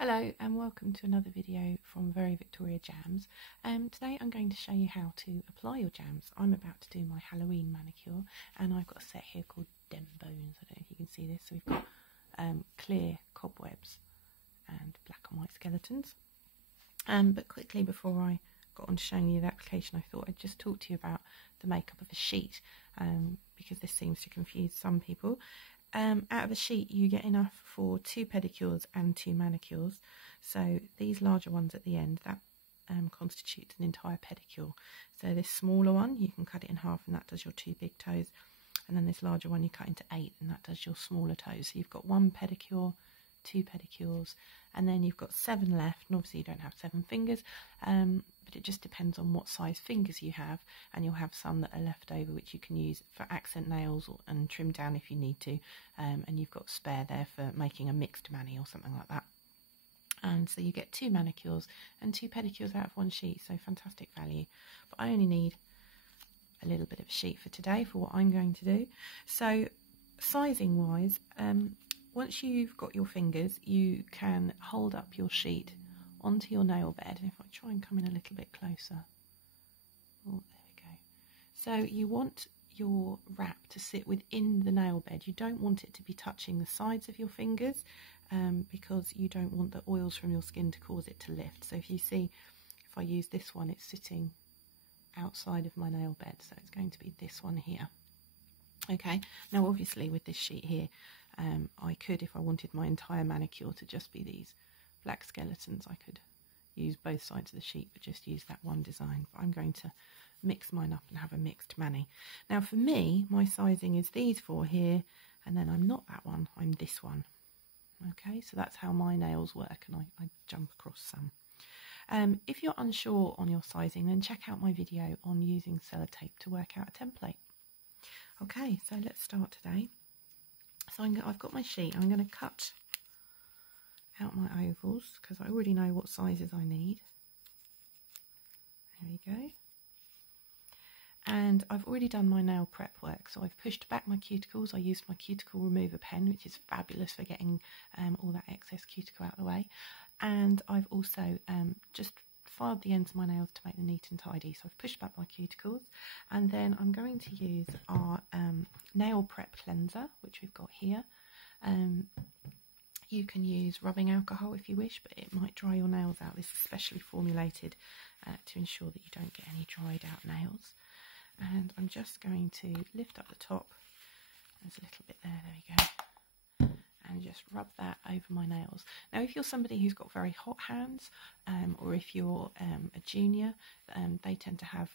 Hello and welcome to another video from Very Victoria Jams. Today I'm going to show you how to apply your jams. I'm about to do my Halloween manicure and I've got a set here called Dem Bones. I don't know if you can see this. So we've got clear cobwebs and black and white skeletons. But quickly before I got on to showing you the application, I thought I'd just talk to you about the makeup of a sheet because this seems to confuse some people. Out of a sheet you get enough for 2 pedicures and 2 manicures, so these larger ones at the end, that constitutes an entire pedicure. So this smaller one you can cut it in half and that does your 2 big toes, and then this larger one you cut into 8 and that does your smaller toes. So you've got 1 pedicure, 2 pedicures, and then you've got 7 left, and obviously you don't have 7 fingers, but it just depends on what size fingers you have, and you'll have some that are left over which you can use for accent nails and trim down if you need to, and you've got spare there for making a mixed mani or something like that. And so you get 2 manicures and 2 pedicures out of 1 sheet, so fantastic value. But I only need a little bit of a sheet for today for what I'm going to do. So sizing wise, once you've got your fingers, you can hold up your sheet onto your nail bed. And if I try and come in a little bit closer, oh, there we go. So you want your wrap to sit within the nail bed. You don't want it to be touching the sides of your fingers because you don't want the oils from your skin to cause it to lift. So if you see, if I use this one, it's sitting outside of my nail bed, so it's going to be this one here. Okay, now obviously with this sheet here, I could, if I wanted my entire manicure to just be these black skeletons, I could use both sides of the sheet but just use that one design. But I'm going to mix mine up and have a mixed mani. Now for me, my sizing is these 4 here, and then I'm not that one, I'm this one. Okay, so that's how my nails work, and I jump across some. If you're unsure on your sizing, then check out my video on using sellotape to work out a template. Okay, so let's start today. So I've got my sheet. I'm going to cut out my ovals because I already know what sizes I need. There we go. And I've already done my nail prep work. So I've pushed back my cuticles. I used my cuticle remover pen, which is fabulous for getting all that excess cuticle out of the way. And I've also just filed the ends of my nails to make them neat and tidy. So I've pushed back my cuticles, and then I'm going to use our nail prep cleanser, which we've got here. You can use rubbing alcohol if you wish, but it might dry your nails out. This is specially formulated to ensure that you don't get any dried out nails. And I'm just going to lift up the top. There's a little bit there, there we go. And just rub that over my nails. Now if you're somebody who's got very hot hands, or if you're a junior, they tend to have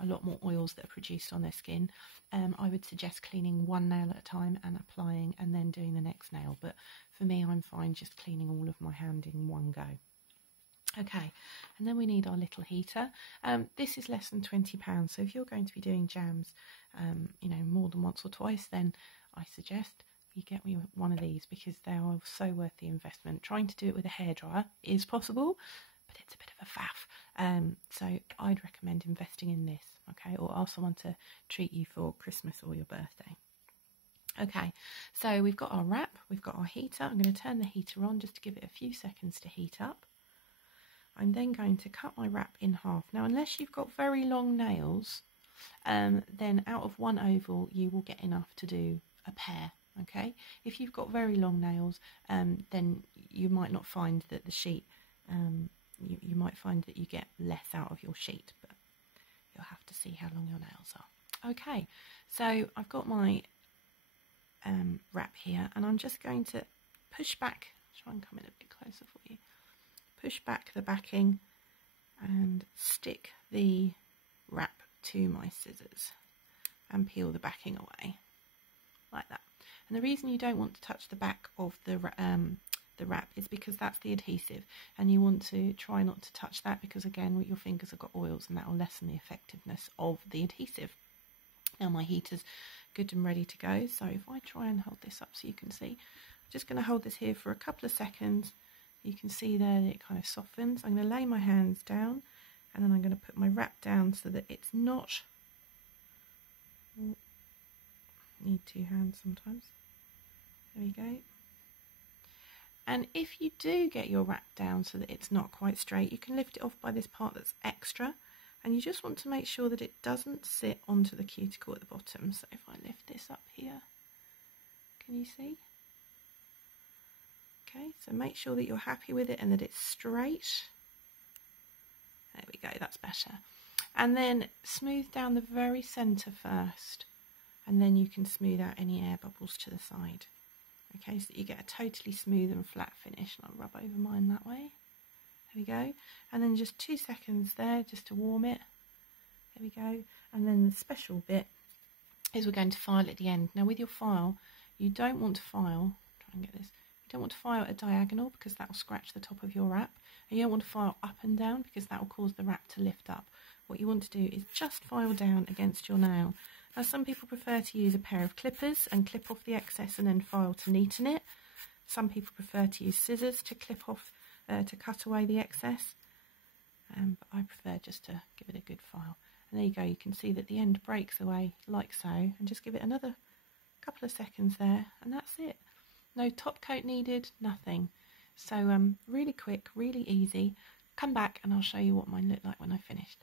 a lot more oils that are produced on their skin. I would suggest cleaning one nail at a time and applying and then doing the next nail, but for me I'm fine just cleaning all of my hand in one go. Okay, and then we need our little heater. This is less than £20, so if you're going to be doing jams you know, more than once or twice, then I suggest you get me one of these because they are so worth the investment. Trying to do it with a hairdryer is possible, but it's a bit of a faff. So I'd recommend investing in this, okay, or ask someone to treat you for Christmas or your birthday. Okay, so we've got our wrap, we've got our heater. I'm going to turn the heater on just to give it a few seconds to heat up. I'm then going to cut my wrap in half. Now, unless you've got very long nails, then out of 1 oval you will get enough to do a pair. Okay, if you've got very long nails, then you might not find that the sheet, you might find that you get less out of your sheet, but you'll have to see how long your nails are. Okay, so I've got my wrap here, and I'm just going to push back, try and come in a bit closer for you, push back the backing and stick the wrap to my scissors and peel the backing away like that. And the reason you don't want to touch the back of the wrap is because that's the adhesive, and you want to try not to touch that because again your fingers have got oils and that will lessen the effectiveness of the adhesive. Now my heater's good and ready to go, so if I try and hold this up so you can see, I'm just going to hold this here for a couple of seconds. You can see there that it kind of softens. I'm going to lay my hands down and then I'm going to put my wrap down so that it's not, need 2 hands sometimes. There we go. And if you do get your wrap down so that it's not quite straight, you can lift it off by this part that's extra, and you just want to make sure that it doesn't sit onto the cuticle at the bottom. So if I lift this up here, can you see? Okay, so make sure that you're happy with it and that it's straight. There we go, that's better. And then smooth down the very centre first, and then you can smooth out any air bubbles to the side. Okay, so that you get a totally smooth and flat finish. And I'll rub over mine that way. There we go. And then just 2 seconds there just to warm it. There we go. And then the special bit is we're going to file at the end. Now with your file, you don't want to file, try and get this, you don't want to file at a diagonal because that will scratch the top of your wrap. And you don't want to file up and down because that will cause the wrap to lift up. What you want to do is just file down against your nail. Now some people prefer to use a pair of clippers and clip off the excess and then file to neaten it. Some people prefer to use scissors to clip off, to cut away the excess. But I prefer just to give it a good file. And there you go, you can see that the end breaks away like so, and just give it another couple of seconds there, and that's it. No top coat needed, nothing. So really quick, really easy. Come back and I'll show you what mine looked like when I finished.